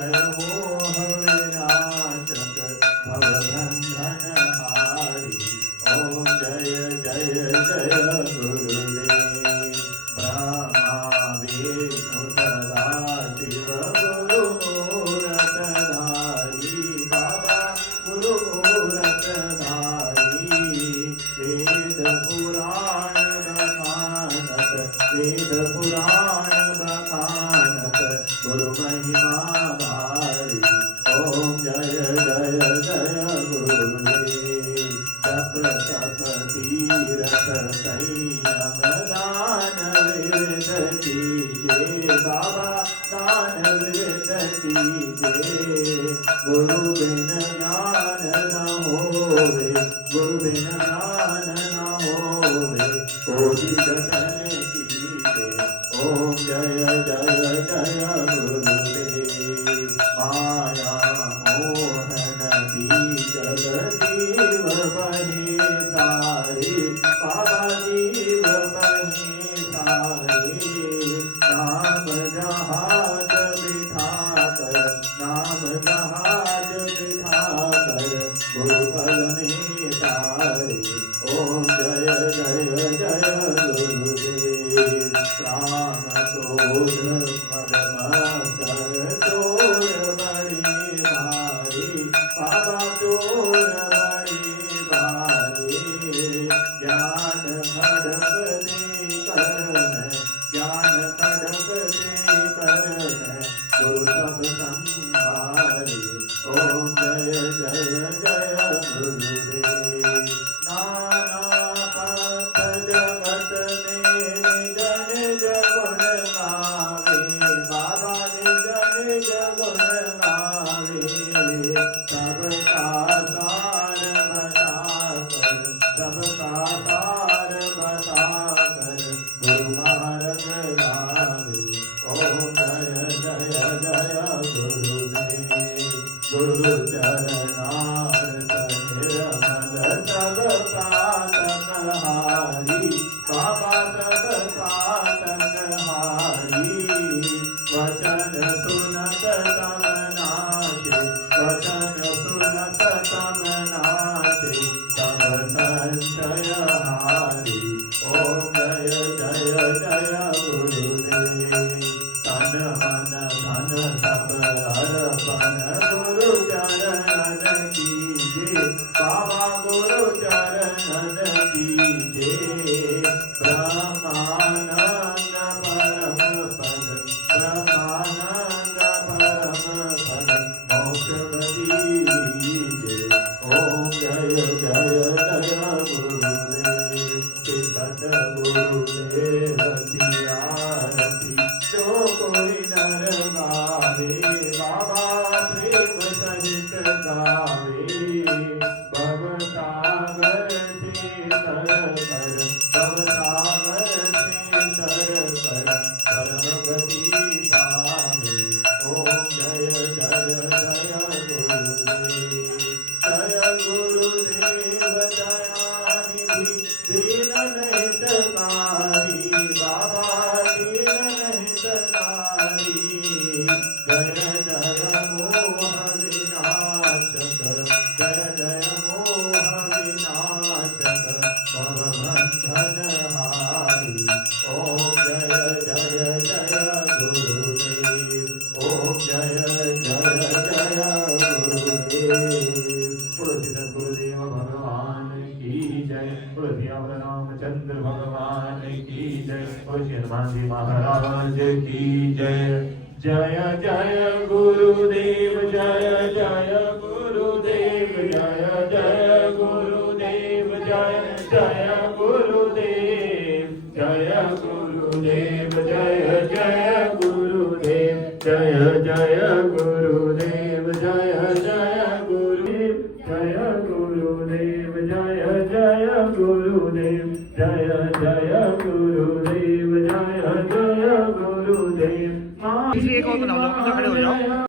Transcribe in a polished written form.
जय मोह विनाशक भवबंधनहारी। ओम जय जय जय गुरुदेव। ब्रह्मा विष्णु सदा शिव गुरु मूरतधारी। बाबा गुरु मूरतधारी। वेद पुराण बखानत वेद पुराण बखानत गुरु महिमा भारी। ओम जय जय जय गुरुदेव। जप तप तीरथ संयम दान वेद कीजे। बाबा दान वेद कीजे। गुरु बिन ज्ञान न होवे गुरु बिन ज्ञान न होवे कोटि जतन कीजे। ओम जय जय जय गुरुदेव। माया मोहन बीज जीव बहे सारे। बाबा जीव बहे सारे। नाम जहाज बिठाकर नाम जहाज बिठाकर गुरुपद में तारे। ओम जय जय जय गुरुदेव। राम क्रोध मद मत्सर चोर बड़े भारी। बाबा चोर बड़े भारी। ज्ञान खड़ग दे कर ज्ञान खड़ग दे कर गुरु सब संभारे। ओम जय जय जय गुरुदेव। नाना पंथ जगत में निज निज गुण गावे। बाबा निज निज गुण गावे। सबका सार बताकर सबका सार बताकर गुरु मार्ग लावे। ओम जय जय जय गुरुदेव। गुरु चरणारविंद निर्मल सब पातकहारी। बाबा सब पातकहारी। वचन सुनत तम नाशे वचन सुनत तम नाशे तब संशय हारी। ओम जय जय जय गुरुदेव। तन मन धन सब अर्पण गुरु चरणन कीजे। बाबा गुरु चरणन कीजे। ब्रह्मानंद परम पद ब्रह्मानंद परम पद मोक्ष दीजे। ओम जय जय जय गुरुदेव। चित गुरुदेव की आरती जो कोई नर गावे। बाबा प्रेम सहित गावे। भवसागर से तर कर भवसागर से तर कर परम गति पावे। ओम जय जय जय गुरुदेव। जय गुरुदेव दयानिधि दीन हितकारी। बाबा दीन हितकारी। जय जय मोह विनाशक जय जय मोह विनाशक भवबंधनहारी। ओम जय जय जय गुरुदेव। ओम जय जय जय गुरुदेव। तुलसी गुरुदेव भगवान की जय। तुलसी रामचंद्र भगवान की जय। तुलसी हनुमान जी महाराज की जय। जय जय गुरुदेव जय जय गुरुदेव जय जय गुरुदेव जय जय गुरुदेव जय गुरुदेव जय जय गुरुदेव जय जय गुरु।